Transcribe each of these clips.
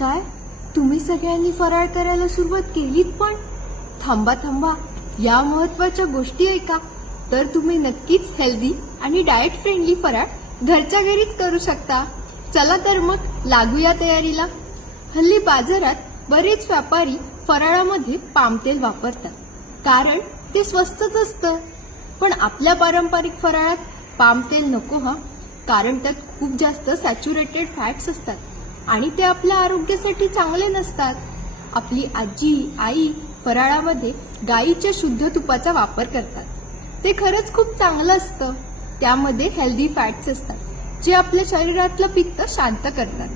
काय तुम्ही सगळ्यांनी फराळ करायला सुरुवात केलीत? पण थांबा थांबा, या महत्वाच्या गोष्टी ऐका. तर तुम्ही नक्कीच हेल्दी आणि डाएट फ्रेंडली फराळ घरच्या घरीच करू शकता. चला तर मग लागूया तयारीला. हल्ली बाजारात बरेच व्यापारी फराळामध्ये पाम तेल वापरतात, कारण ते स्वस्तच असतं. पण आपल्या पारंपरिक फराळात पाम तेल नको हा, कारण त्यात खूप जास्त सॅच्युरेटेड फॅट्स असतात आणि ते आपल्या आरोग्यासाठी चांगले नसतात. आपली आजी आई फराळामध्ये गाईच्या शुद्ध तुपाचा वापर करतात. ते खरंच खूप चांगलं असतं. त्यामध्ये हेल्दी फॅट्स असतात जे आपल्या शरीरातलं पित्त शांत करतात.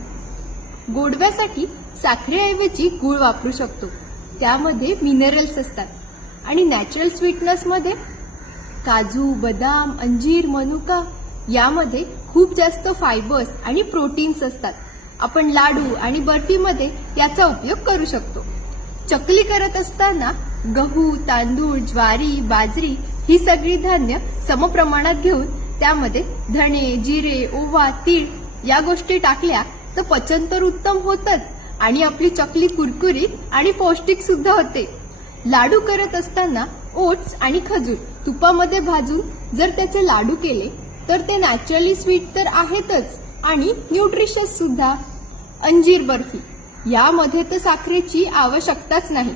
गोडव्यासाठी साखरेऐवजी गूळ वापरू शकतो. त्यामध्ये मिनरल्स असतात. आणि नॅचरल स्वीटनेस मध्ये काजू, बदाम, अंजीर, मनुका यामध्ये खूप जास्त फायबर्स आणि प्रोटीन्स असतात. आपण लाडू आणि बर्फीमध्ये याचा उपयोग करू शकतो. चकली करत असताना गहू, तांदूळ, ज्वारी, बाजरी ही सगळी धान्य समप्रमाणात घेऊन त्यामध्ये धणे, जिरे, ओवा, तीळ या गोष्टी टाकल्या तर पचन तर उत्तम होतच आणि आपली चकली कुरकुरीत आणि पौष्टिक सुद्धा होते. लाडू करत असताना ओट्स आणि खजूर तुपामध्ये भाजून जर त्याचे लाडू केले तर ते नॅचरली स्वीट तर आहेतच आणि न्यूट्रिशियस सुद्धा. अंजीर बर्फी यामध्ये तर साखरेची आवश्यकताच नाही.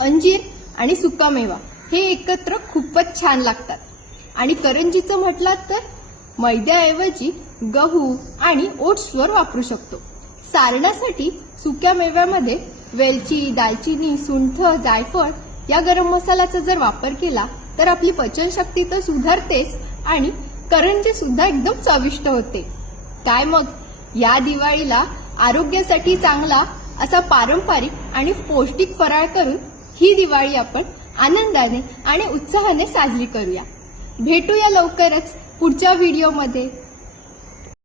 अंजीर आणि सुकामेवा हे एकत्र खूपच छान लागतात. आणि करंजीचं म्हटलात तर मैद्याऐवजी गहू आणि ओट्सवर वापरू शकतो. सारण्यासाठी सुक्या मेव्यामध्ये वेलची, दालचिनी, सुंठ, जायफळ या गरम मसाल्याचा जर वापर केला तर आपली पचनशक्ती तर सुधारतेच आणि करंजी सुद्धा एकदम चविष्ट होते. काय मग, या दिवाळीला आरोग्यासाठी चांगला असा पारंपरिक आणि पौष्टिक फराळ करून ही दिवाळी आपण आनंदाने आणि उत्साहाने साजरी करूया. भेटूया लवकरच पुढच्या व्हिडिओमध्ये.